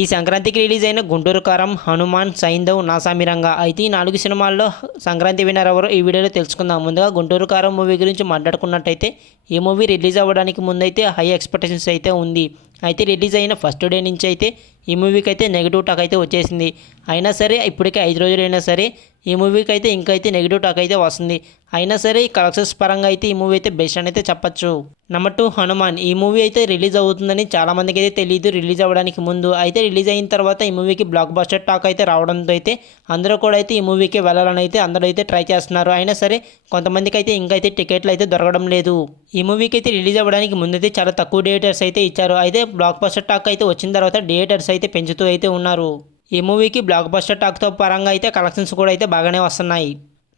ఈ సంక్రాంతికి రిలీజ్ అయిన గుంటూరు కారం, హనుమాన్, సైంధవ్, నాసామిరంగా అయితే ఈ 4 సినిమాల్లో సంక్రాంతి విన్నర్ ఎవరో ఈ వీడియోలో తెలుసుకుందాం. ముందుగా గుంటూరు కారం మూవీ గురించి మాట్లాడుకున్నట్టయితే ఈ మూవీ రిలీజ్ అవ్వడానికి ముందైతే హై ఎక్స్పెక్టేషన్స్ అయితే ఉంది. అయితే రిలీజ్ అయిన ఫస్ట్ డే నుంచి అయితే ఈ మూవీకి అయితే నెగిటివ్ టాక్ అయితే వచ్చేసింది. అయినా సరే ఇప్పటికే 5 రోజులైనా సరే ఈ మూవీకి అయితే ఇంకైతే నెగిటివ్ టాక్ అయితే వస్తుంది. అయినా సరే ఈ కలెక్షన్స్ పరంగా అయితే ఈ మూవీ అయితే బెస్ట్ అని అయితే చెప్పచ్చు. నెంబర్ 2 హనుమాన్. ఈ మూవీ అయితే రిలీజ్ అవుతుందని చాలామందికి అయితే తెలియదు రిలీజ్ అవ్వడానికి ముందు. అయితే రిలీజ్ అయిన తర్వాత ఈ మూవీకి బ్లాక్ బస్టర్ టాక్ అయితే రావడంతో అయితే అందరూ కూడా అయితే ఈ మూవీకి వెళ్ళాలని అయితే అందరూ అయితే ట్రై చేస్తున్నారు. అయినా సరే కొంతమందికి అయితే ఇంకైతే టికెట్లు అయితే దొరకడం లేదు. ఈ మూవీకి అయితే రిలీజ్ అవ్వడానికి ముందైతే చాలా తక్కువ థియేటర్స్ అయితే ఇచ్చారు. అయితే బ్లాక్ బస్టర్ టాక్ అయితే వచ్చిన తర్వాత థియేటర్స్ అయితే పెంచుతూ అయితే ఉన్నారు. ఈ మూవీకి బ్లాక్ బస్టర్ టాక్తో పరంగా అయితే కలెక్షన్స్ కూడా అయితే బాగానే వస్తున్నాయి.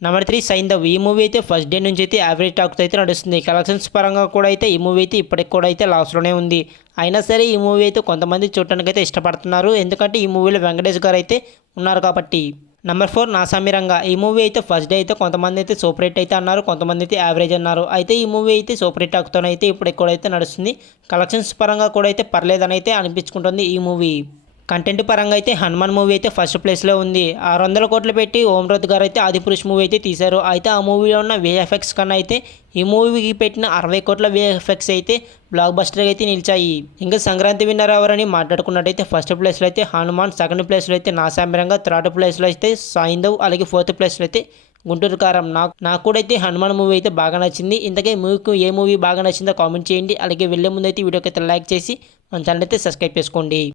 నెంబర్ 3 సైంధవ్. ఈ మూవీ అయితే ఫస్ట్ డే నుంచి అయితే యావరేజ్ టాక్తో అయితే నడుస్తుంది. కలెక్షన్స్ పరంగా కూడా అయితే ఈ మూవీ అయితే ఇప్పటికి కూడా అయితే లాస్లోనే ఉంది. అయినా సరే ఈ మూవీ అయితే కొంతమంది చూడటానికి అయితే ఇష్టపడుతున్నారు. ఎందుకంటే ఈ మూవీలో వెంకటేష్ గారు అయితే ఉన్నారు కాబట్టి. నెంబర్ 4 నాసామిరంగా. ఈ మూవీ అయితే ఫస్ట్ డే అయితే కొంతమంది అయితే సూపర్ హిట్ అయితే అన్నారు, కొంతమంది అయితే యావరేజ్ అన్నారు. అయితే ఈ మూవీ అయితే సూపర్ హిట్ టాక్తోనైతే ఇప్పుడు ఎక్కడైతే నడుస్తుంది. కలెక్షన్స్ పరంగా కూడా అయితే పర్లేదని అయితే అనిపించుకుంటుంది ఈ మూవీ. కంటెంట్ పరంగా అయితే హనుమాన్ మూవీ అయితే ఫస్ట్ ప్లేస్లో ఉంది. 600 కోట్లు పెట్టి ఓమ్రాథ్ గారు అయితే ఆదిపురుష్ మూవీ అయితే తీశారు. అయితే ఆ మూవీలో ఉన్న విఎఫ్ఎక్స్ కన్నా అయితే ఈ మూవీకి పెట్టిన 60 కోట్ల విఎఫ్ఎక్స్ అయితే బ్లాక్ బస్టర్ అయితే నిలిచాయి. ఇంకా సంక్రాంతి విన్నర్ ఎవరని మాట్లాడుకున్నట్టయితే ఫస్ట్ ప్లేస్లో అయితే హనుమాన్, సెకండ్ ప్లేస్లో అయితే నాసామిరంగా, థర్డ్ ప్లేస్లో అయితే సైంధవ్, అలాగే ఫోర్త్ ప్లేస్లో అయితే గుంటూరు కారం. నాకు కూడా అయితే హనుమాన్ మూవీ అయితే బాగా నచ్చింది. ఇంతకే మీకు ఏ మూవీ బాగా నచ్చిందో కామెంట్ చేయండి. అలాగే వెళ్ళే ముందు అయితే వీడియోకి అయితే లైక్ చేసి మన ఛానల్ అయితే సబ్స్క్రైబ్ చేసుకోండి.